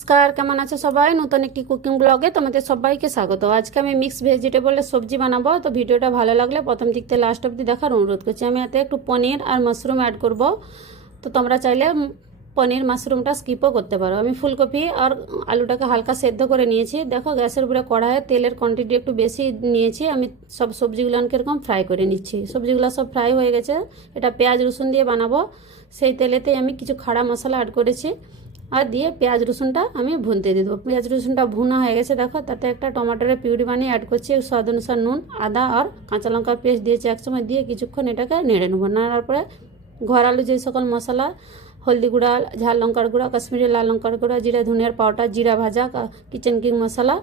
নমস্কার, কেমন আছে সবাই? নতুন একটি কুকিং ব্লগে তোমাদের সবাইকে স্বাগত। আজকে আমি মিক্স ভেজিটেবলের সবজি বানাবো। তো ভিডিওটা ভালো লাগলে প্রথম দিক থেকে লাস্ট অবধি দেখার অনুরোধ করছি। আমি এতে একটু পনির আর মাশরুম অ্যাড করব। তো তোমরা চাইলে পনির মাশরুমটা স্কিপও করতে পারো। আমি ফুলকপি আর আলুটাকে হালকা সেদ্ধ করে নিয়েছি। দেখো, গ্যাসের উপরে কড়াইয়ে তেলের কোয়ান্টিটি একটু বেশি নিয়েছি। আমি সব সবজিগুলোকে এরকম ফ্রাই করে নিচ্ছি। সবজিগুলো সব ফ্রাই হয়ে গেছে। এটা পেঁয়াজ রসুন দিয়ে বানাবো। সেই তেলেতেই আমি কিছু খাড়া মশলা অ্যাড করেছি আর দিয়ে পেঁয়াজ রসুনটা আমি ভুনতে দিয়ে দেবো। পেঁয়াজ রসুনটা ভুনা হয়ে গেছে। দেখো, তাতে একটা টমেটোর পিউরি বানিয়ে অ্যাড করছি। স্বাদ অনুসার নুন, আদা আর কাঁচা লঙ্কার পেস্ট দিয়েছি একসময়, দিয়ে কিছুক্ষণ এটাকে নেড়ে নেবো। নাড়ার পরে ঘর আলু যে সকল মশলা, হলদি গুঁড়া, ঝাল লঙ্কার গুঁড়া, কাশ্মীরি লাল লঙ্কার গুঁড়া, জিরা ধনিয়ার পাউডার, জিরা ভাজা, কিচেন কিং মশলা,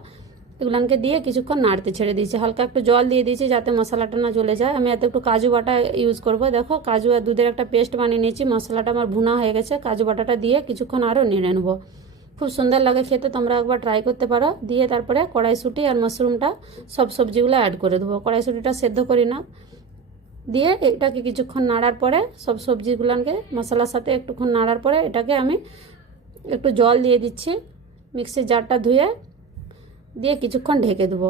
এগুলোকে দিয়ে কিছুক্ষণ নাড়তে ছেড়ে দিয়েছি। হালকা একটু জল দিয়ে দিয়েছি যাতে মশলাটা না জ্বলে যায়। আমি এতে একটু কাজু বাটা ইউজ করব। দেখো, কাজু আর দুধের একটা পেস্ট বানিয়ে নিয়েছি। মশলাটা আমার ভুনা হয়ে গেছে। কাজু বাটাটা দিয়ে কিছুক্ষণ আরও নেড়ে নেবো। খুব সুন্দর লাগে খেতে, তোমরা একবার ট্রাই করতে পারো। দিয়ে তারপরে কড়াইশুঁটি আর মাশরুমটা সব সবজিগুলো অ্যাড করে দেবো। কড়াইশুঁটিটা সেদ্ধ করি না। দিয়ে এটাকে কিছুক্ষণ নাড়ার পরে সব সবজিগুলোকে মশলার সাথে একটুক্ষণ নাড়ার পরে এটাকে আমি একটু জল দিয়ে দিচ্ছি। মিক্সির জারটা ধুয়ে দিয়ে কিছুক্ষণ ঢেকে দেবো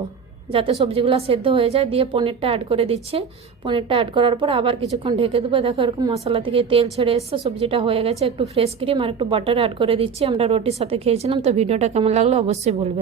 যাতে সবজিগুলো সেদ্ধ হয়ে যায়। দিয়ে পনিরটা অ্যাড করে দিচ্ছি। পনিরটা অ্যাড করার পর আবার কিছুক্ষণ ঢেকে দেবো। দেখো, এরকম মশলা থেকে তেল ছেড়ে এসছে, সবজিটা হয়ে গেছে। একটু ফ্রেশ ক্রিম আর একটু বাটার অ্যাড করে দিচ্ছি। আমরা রুটির সাথে খেয়েছিলাম। তো ভিডিওটা কেমন লাগলো অবশ্যই বলবে।